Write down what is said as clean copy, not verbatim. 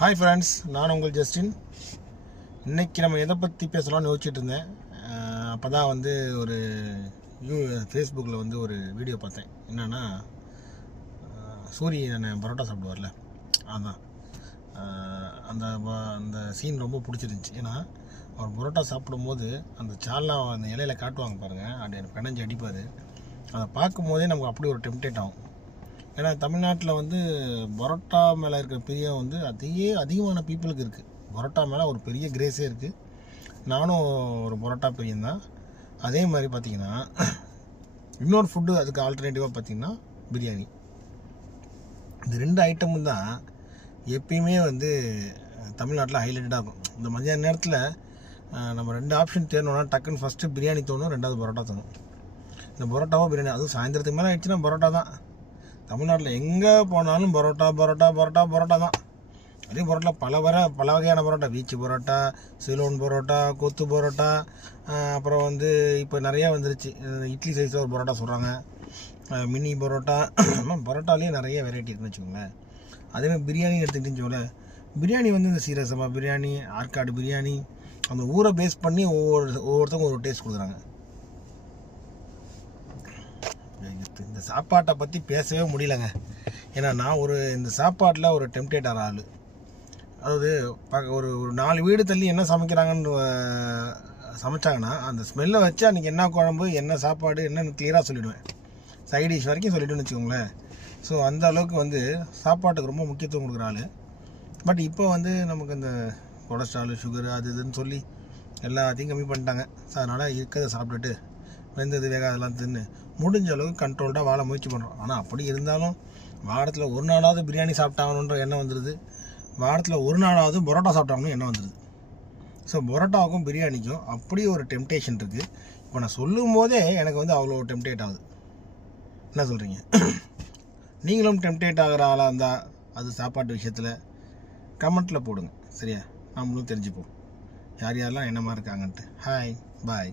Hi friends, நான் உங்கள் Justin. இன்றைக்கி நம்ம எதை பற்றி பேசலாம்னு யோசிச்சுட்டு இருந்தேன். அப்போ தான் ஒரு ஃபேஸ்புக்கில் ஒரு வீடியோ பார்த்தேன். என்னென்னா, சூரியன் பரோட்டா சாப்பிடுவார்ல, அதான் அந்த அந்த சீன் ரொம்ப பிடிச்சிருந்துச்சி. ஏன்னா அவர் பரோட்டா சாப்பிடும்போது அந்த சால்னா அந்த இலையில காட்டுவாங்க பாருங்கள், அப்படி எனக்கு பிணைஞ்சு அடிப்பார். அதை பார்க்கும்போதே நமக்கு அப்படி ஒரு டெம்ப்டேட் ஆகும். ஏன்னா தமிழ்நாட்டில் பரோட்டா மேலே இருக்கிற பிரியம் அதிகமான பீப்புளுக்கு இருக்குது. பரோட்டா மேலே ஒரு பெரிய கிரேஸே இருக்குது. நானும் ஒரு பரோட்டா பிரியந்தான். அதே மாதிரி பார்த்திங்கன்னா இன்னொரு ஃபுட்டு அதுக்கு ஆல்டர்னேட்டிவாக பார்த்திங்கன்னா பிரியாணி. இந்த ரெண்டு ஐட்டமும் தான் எப்பயுமே தமிழ்நாட்டில் ஹைலைட்டடாக இருக்கும். இந்த மதியான நேரத்தில் நம்ம ரெண்டு ஆப்ஷன் தேடணும்னா டக்குன்னு ஃபஸ்ட்டு பிரியாணி தோணும், ரெண்டாவது பரோட்டா தோணும். இந்த பரோட்டாவோ பிரியாணி, அதுவும் சாயந்தரத்துக்கு மேலே ஆயிடுச்சுன்னா பரோட்டா தான். தமிழ்நாட்டில் எங்கே போனாலும் பரோட்டா பரோட்டா பரோட்டா பரோட்டா தான். அதே பரோட்டா பல வகையான பரோட்டா, வீச்சு பரோட்டா, சிலோன் பரோட்டா, கொத்து பரோட்டா, அப்புறம் இப்போ நிறையா வந்துருச்சு. இட்லி சைஸில் ஒரு பரோட்டா சொல்கிறாங்க, மினி பரோட்டா. பரோட்டாலேயே நிறைய வெரைட்டி இருக்குன்னு வச்சுக்கோங்களேன். அதேமாதிரி பிரியாணி எடுத்துக்கிட்டீங்கள, பிரியாணி இந்த சீரசமா பிரியாணி, ஆற்காடு பிரியாணி, அந்த ஊரை பேஸ் பண்ணி ஒவ்வொருத்தவங்க ஒரு டேஸ்ட் கொடுக்குறாங்க. இந்த சாப்பாட்டை பற்றி பேசவே முடியலங்க. ஏன்னா நான் இந்த சாப்பாட்டில் ஒரு டெம்ப்டேட்டர் ஆள். அதாவது ஒரு 4 வீடு தள்ளி என்ன சமைக்கிறாங்கன்னு சமைச்சாங்கன்னா அந்த ஸ்மெல்லை வச்சு அன்றைக்கி என்ன குழம்பு, என்ன சாப்பாடு, என்னென்னு கிளியராக சொல்லிவிடுவேன். சைட் டிஷ் வரைக்கும் சொல்லிவிட்டுன்னு வச்சுக்கோங்களேன். ஸோ அந்த அளவுக்கு சாப்பாட்டுக்கு ரொம்ப முக்கியத்துவம் கொடுக்குற ஆள். பட் இப்போ நமக்கு இந்த கொலஸ்ட்ரால், சுகரு, அது இதுன்னு சொல்லி எல்லாத்தையும் கம்மி பண்ணிட்டாங்க. ஸோ அதனால் இருக்கிறத சாப்பிட்டுட்டு வெந்தது வேகாதெல்லாம் தின்னு முடிஞ்ச அளவுக்கு கண்ட்ரோல்டாக வாழ முயற்சி பண்ணுறோம். ஆனால் அப்படி இருந்தாலும் வாரத்தில் ஒரு நாளாவது பிரியாணி சாப்பிட்டாங்கன்ற எண்ணம் வந்துடுது. வாரத்தில் ஒரு நாளாவது பரோட்டா சாப்பிட்டாங்கன்னு எண்ணம் வந்துடுது. ஸோ பரோட்டாவுக்கும் பிரியாணிக்கும் அப்படி ஒரு டெம்டேஷன் இருக்குது. இப்போ நான் சொல்லும் போதே எனக்கு அவ்வளோ டெம்டேட் ஆகுது. என்ன சொல்கிறீங்க? நீங்களும் டெம்டேட் ஆகிற ஆளாக இருந்தால் அது சாப்பாட்டு விஷயத்தில் கமெண்ட்டில் போடுங்க. சரியா? நம்மளும் தெரிஞ்சுப்போம் யார் யாரெல்லாம் என்ன மாதிரி இருக்காங்கன்ட்டு. ஹாய், பாய்.